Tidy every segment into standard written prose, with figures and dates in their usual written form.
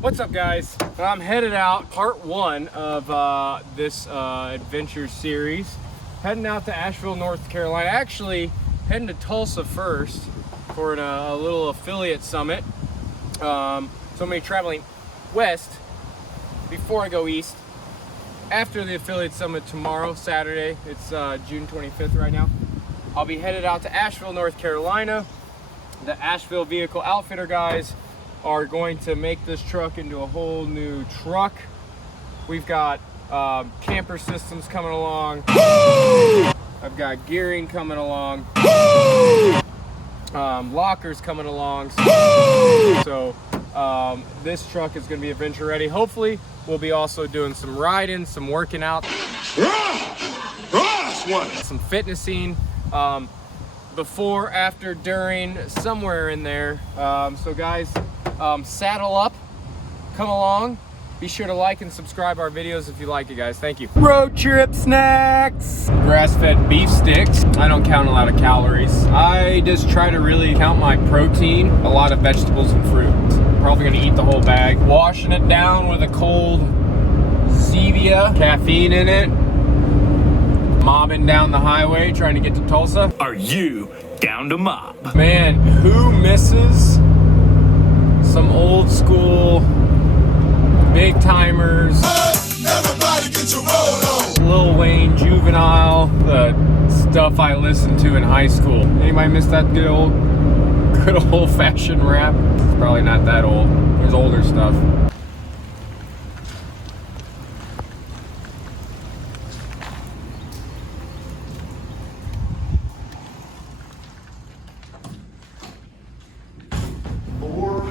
What's up, guys? I'm headed out, part one of this adventure series. Heading out to Asheville, North Carolina. Actually, heading to Tulsa first for a little affiliate summit. So I'm gonna be traveling west before I go east. After the affiliate summit tomorrow, Saturday, it's June 25th right now. I'll be headed out to Asheville, North Carolina. The Asheville Vehicle Outfitter guys are going to make this truck into a whole new truck. We've got camper systems coming along. I've got gearing coming along. Lockers coming along. So this truck is going to be adventure ready. Hopefully we'll be also doing some riding, some working out, some fitnessing, before, after, during, somewhere in there. So guys, saddle up, come along. Be sure to like and subscribe our videos if you like it, guys. Thank you. Road trip snacks. Grass-fed beef sticks. I don't count a lot of calories. I just try to really count my protein, a lot of vegetables and fruit. Probably gonna eat the whole bag. Washing it down with a cold Zevia, caffeine in it. Mobbing down the highway, trying to get to Tulsa. Are you down to mob? Man, who misses some old school big timers? Everybody get your roll on. Lil Wayne, Juvenile, the stuff I listened to in high school. Anybody miss that good old fashioned rap? It's probably not that old. There's older stuff.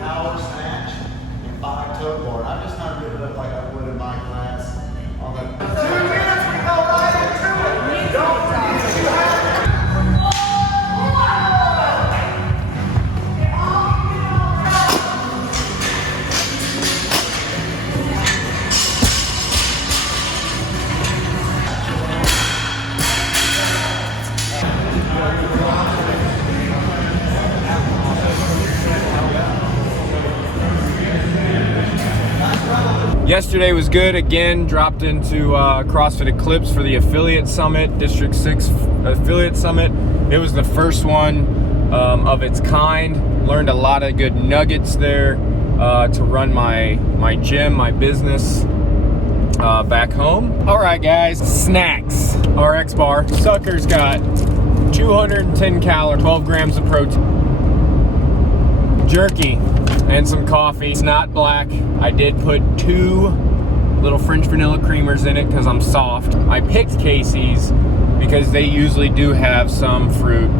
Power snatch and 5 toe bar. I'm just not giving up like I would in my class on the 2 minutes we go right into it. Yesterday was good. Again, dropped into CrossFit Eclipse for the affiliate summit, District 6 affiliate summit. It was the first one of its kind. Learned a lot of good nuggets there to run my gym, my business back home. All right, guys, snacks. RX bar. Sucker's got 210 calories, 12 grams of protein. Jerky and some coffee. It's not black. I did put 2 little French vanilla creamers in it because I'm soft. I picked Casey's because they usually do have some fruit,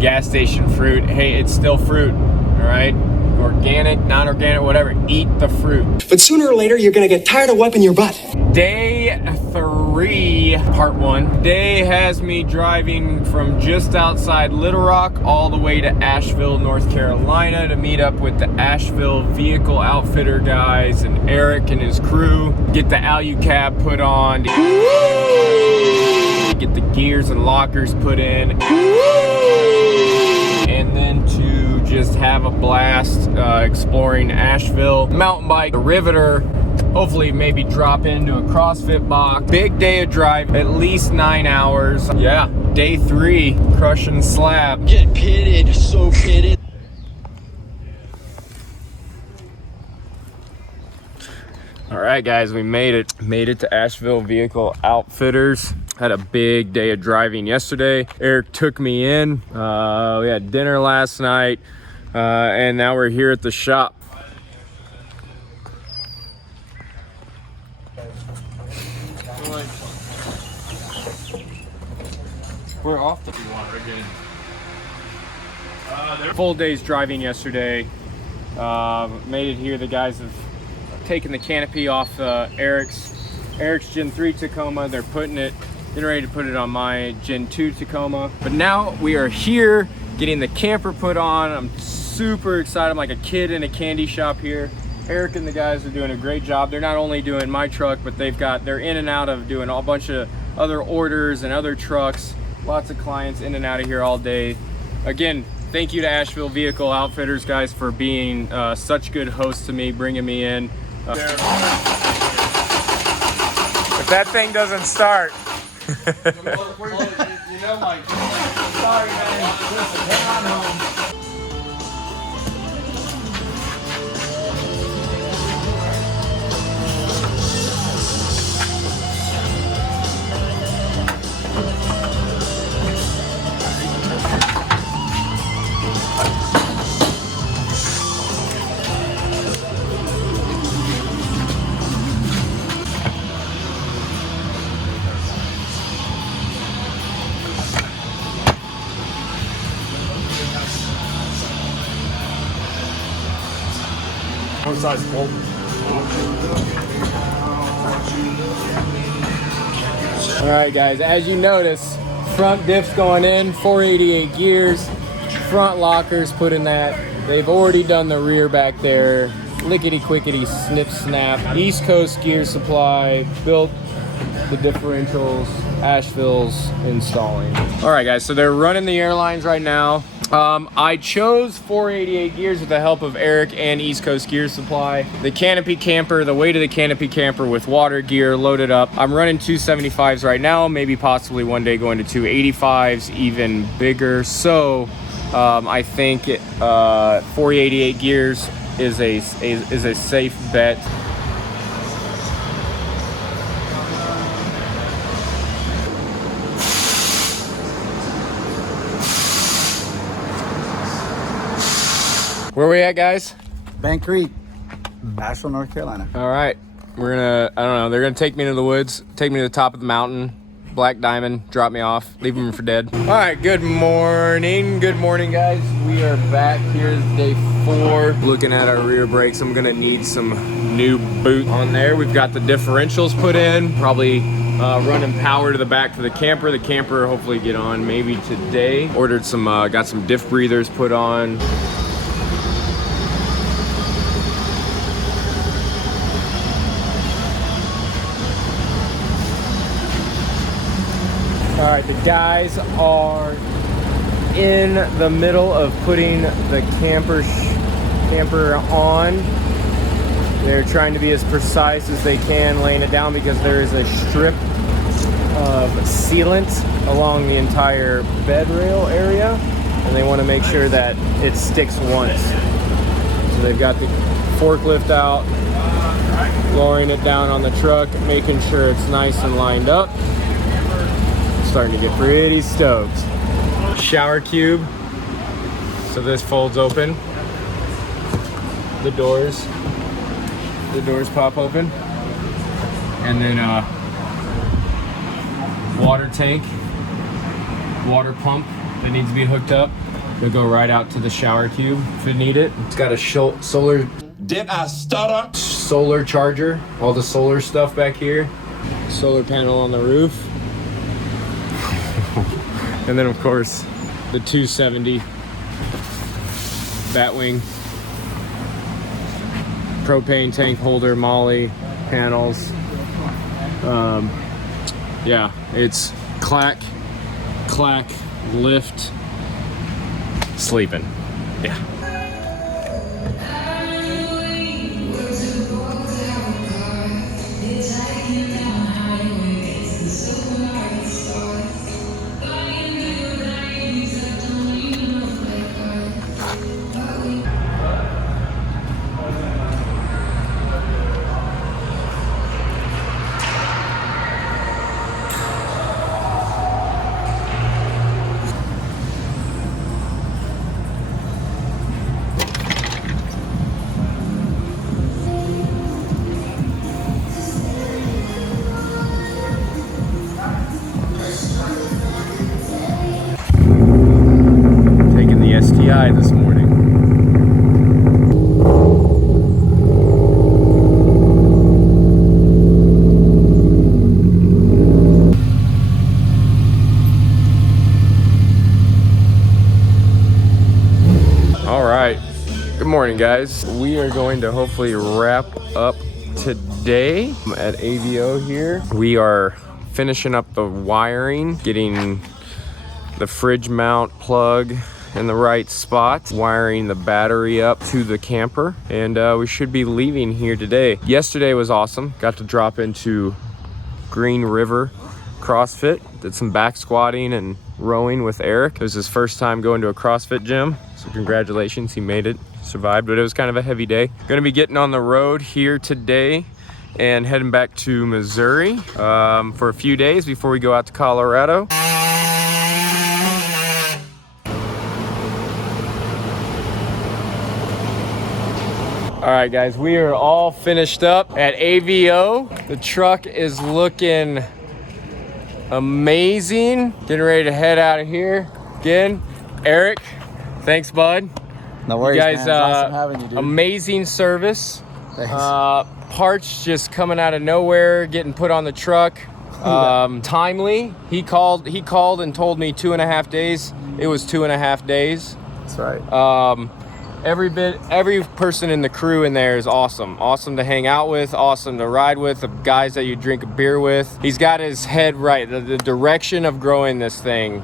gas station fruit. Hey, it's still fruit, all right? Organic, non-organic, whatever, eat the fruit. But sooner or later, you're gonna get tired of wiping your butt. Day 3, part 1. Day has me driving from just outside Little Rock all the way to Asheville, North Carolina to meet up with the Asheville Vehicle Outfitter guys and Eric and his crew. Get the Alu cab put on. Get the gears and lockers put in. And then to just have a blast exploring Asheville. Mountain bike, the Riveter, hopefully maybe drop into a CrossFit box. Big day of drive, at least 9 hours. Yeah, day 3, crushing slab. Get pitted, so pitted. All right, guys, we made it. Made it to Asheville Vehicle Outfitters. Had a big day of driving yesterday. Eric took me in. We had dinner last night, and now we're here at the shop. We're off the full day's driving yesterday. Made it here. The guys have taken the canopy off Eric's Gen 3 Tacoma. They're getting ready to put it on my Gen 2 Tacoma. But now we are here getting the camper put on. I'm super excited. I'm like a kid in a candy shop here. Eric and the guys are doing a great job. They're not only doing my truck, but they're in and out of doing a bunch of other orders and other trucks. Lots of clients in and out of here all day. Again, thank you to Asheville Vehicle Outfitters, guys, for being such good hosts to me, bringing me in. If that thing doesn't start. You know, Mike. Sorry, man. Listen, hang on home. What size bolt? All right, guys, as you notice, front diff's going in, 488 gears, front lockers put in that. They've already done the rear back there. Lickety quickety snip snap. East Coast Gear Supply built the differentials. Asheville's installing. All right, guys, so they're running the airlines right now. I chose 488 gears with the help of Eric and East Coast Gear Supply. The Canopy camper, the weight of the Canopy camper with water gear loaded up. I'm running 275s right now, maybe possibly one day going to 285s, even bigger. So I think 488 gears is a safe bet. Where we at, guys? Bank Creek, Asheville, North Carolina. All right, we're gonna, I don't know, they're gonna take me to the woods, take me to the top of the mountain, Black Diamond, drop me off, leave them for dead. All right, good morning, guys. We are back. Here's day 4. Looking at our rear brakes, I'm gonna need some new boot on there. We've got the differentials put in, probably running power to the back for the camper. The camper hopefully get on maybe today. Ordered some, got some diff breathers put on. All right, the guys are in the middle of putting the camper on. They're trying to be as precise as they can laying it down because there is a strip of sealant along the entire bed rail area, and they want to make sure that it sticks once. So they've got the forklift out, lowering it down on the truck, making sure it's nice and lined up. Starting to get pretty stoked. Shower cube. So this folds open. The doors pop open. And then water tank, water pump that needs to be hooked up. It'll go right out to the shower cube if you need it. It's got a solar. Did I stutter? Solar charger. All the solar stuff back here. Solar panel on the roof. And then of course the 270 Batwing propane tank holder, Molly panels. Yeah, it's clack, lift, sleeping. Yeah. STI this morning. All right, good morning, guys. We are going to hopefully wrap up today at AVO here. We are finishing up the wiring, getting the fridge mount plug in the right spot, wiring the battery up to the camper, and we should be leaving here today. Yesterday was awesome. Got to drop into Green River CrossFit, did some back squatting and rowing with Eric. It was his first time going to a CrossFit gym, so congratulations, he made it, survived, but it was kind of a heavy day. Gonna be getting on the road here today and heading back to Missouri for a few days before we go out to Colorado. All right, guys, we are all finished up at AVO. The truck is looking amazing. Getting ready to head out of here. Again, Eric, thanks, bud. No worries, you guys, man. It's awesome having you, dude. Amazing service. Thanks. Parts just coming out of nowhere, getting put on the truck. Timely. He called and told me 2.5 days. It was 2.5 days. That's right. Every person in the crew in there is awesome to hang out with, awesome to ride with, the guys that you drink a beer with. He's got his head right, the direction of growing this thing.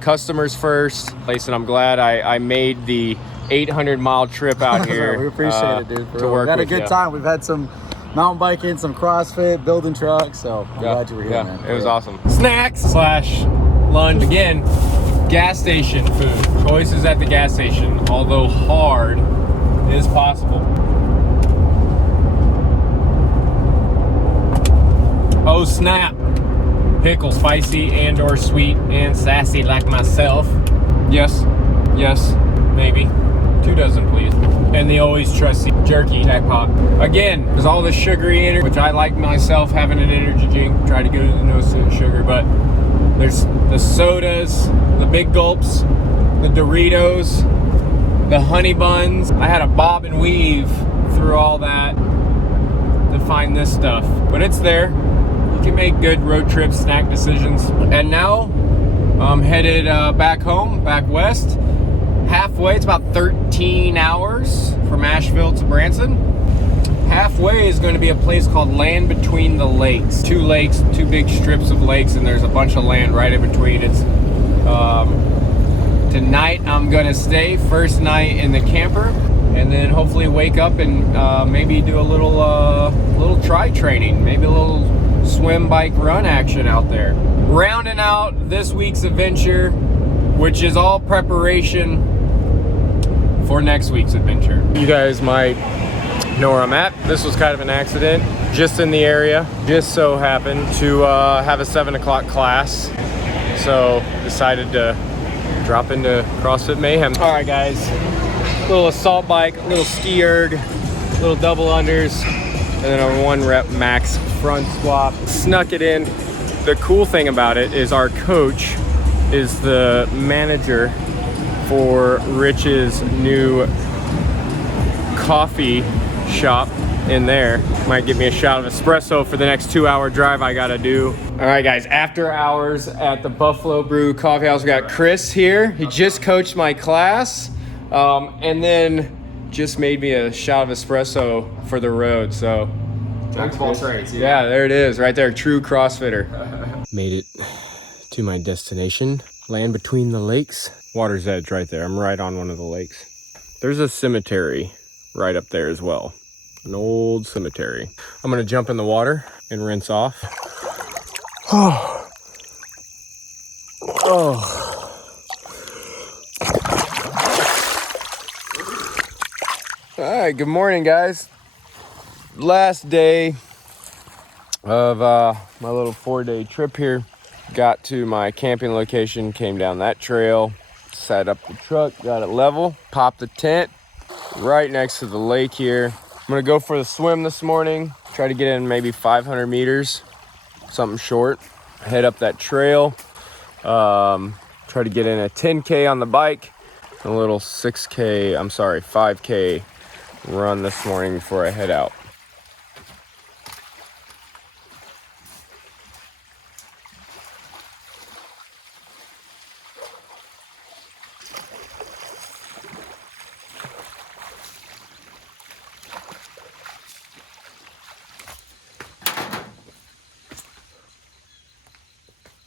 Customers first. And I'm glad I made the 800-mile trip out here. We appreciate it, dude. To work we had a with good you. time. We've had some mountain biking, some CrossFit, building trucks, so I'm glad you were here, man. It was awesome. Snacks / lunch. Again, gas station food. Choices at the gas station, although hard, is possible. Oh snap! Pickle, spicy and or sweet and sassy like myself. Yes, maybe. 2 dozen, please. And the always trusty jerky jackpot. Again, there's all the sugary energy, which I like myself having an energy drink. Try to go to the no sugar, but there's the sodas, the big gulps, the Doritos, the honey buns. I had to bob and weave through all that to find this stuff, but it's there. You can make good road trip snack decisions. And now I'm headed back home, back west. Halfway, it's about 13 hours from Asheville to Branson. Halfway is going to be a place called Land Between the Lakes. 2 lakes, 2 big strips of lakes, and there's a bunch of land right in between. It's tonight I'm gonna stay, first night in the camper, and then hopefully wake up and maybe do a little tri training, maybe a little swim, bike, run action out there. Rounding out this week's adventure, which is all preparation for next week's adventure. You guys might know where I'm at. This was kind of an accident, just in the area. Just so happened to have a 7 o'clock class, so decided to drop into CrossFit Mayhem. All right, guys, little assault bike, little ski erg, little double unders, and then a 1 rep max front swap. Snuck it in. The cool thing about it is our coach is the manager for Rich's new coffee shop in there. Might give me a shot of espresso for the next 2-hour drive I gotta do. All right, guys, after hours at the Buffalo Brew Coffee House, we got Chris here. He just coached my class, and then just made me a shot of espresso for the road, so. Yeah, there it is, right there, true CrossFitter. Made it to my destination, Land Between the Lakes. Water's Edge right there. I'm right on one of the lakes. There's a cemetery right up there as well. An old cemetery. I'm gonna jump in the water and rinse off. Oh. All right, good morning, guys. Last day of my little 4-day trip here. Got to my camping location, came down that trail, set up the truck, got it level, popped the tent right next to the lake here. I'm gonna go for the swim this morning, try to get in maybe 500 meters, something short, head up that trail, try to get in a 10K on the bike, a little 5K run this morning before I head out.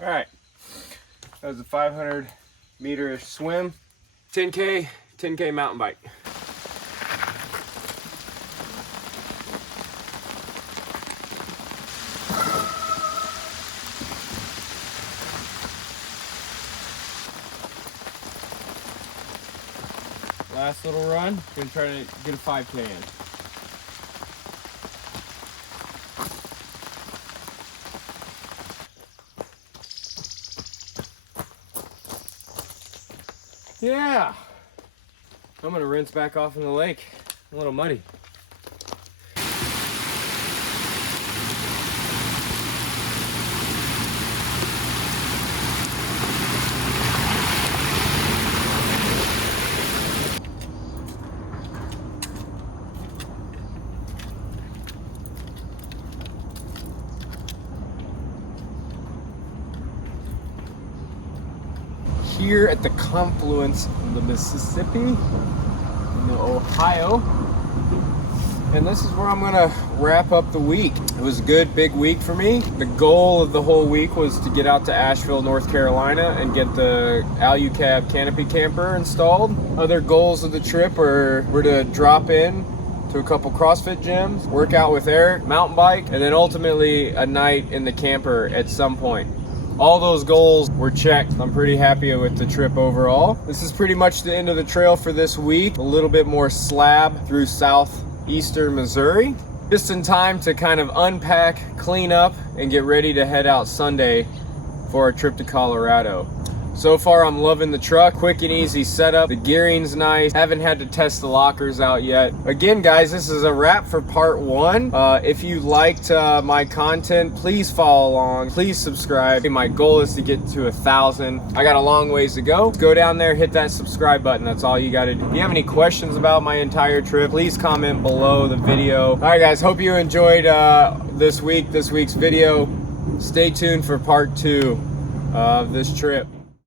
All right, that was a 500 meter swim. 10K mountain bike. Last little run, gonna try to get a 5K in. Yeah, I'm gonna rinse back off in the lake. A little muddy. Here at the confluence of the Mississippi and the Ohio, and this is where I'm gonna wrap up the week. It was a good big week for me. The goal of the whole week was to get out to Asheville, North Carolina and get the Alucab Canopy camper installed. Other goals of the trip were to drop in to a couple CrossFit gyms, work out with Eric, mountain bike, and then ultimately a night in the camper at some point. All those goals were checked. I'm pretty happy with the trip overall. This is pretty much the end of the trail for this week. A little bit more slab through southeastern Missouri. Just in time to kind of unpack, clean up, and get ready to head out Sunday for our trip to Colorado. So far, I'm loving the truck. Quick and easy setup. The gearing's nice. Haven't had to test the lockers out yet. Again, guys, this is a wrap for part 1. If you liked my content, please follow along. Please subscribe. My goal is to get to 1,000. I got a long ways to go. Go down there, hit that subscribe button. That's all you got to do. If you have any questions about my entire trip, please comment below the video. All right, guys. Hope you enjoyed this week's video. Stay tuned for part 2 of this trip.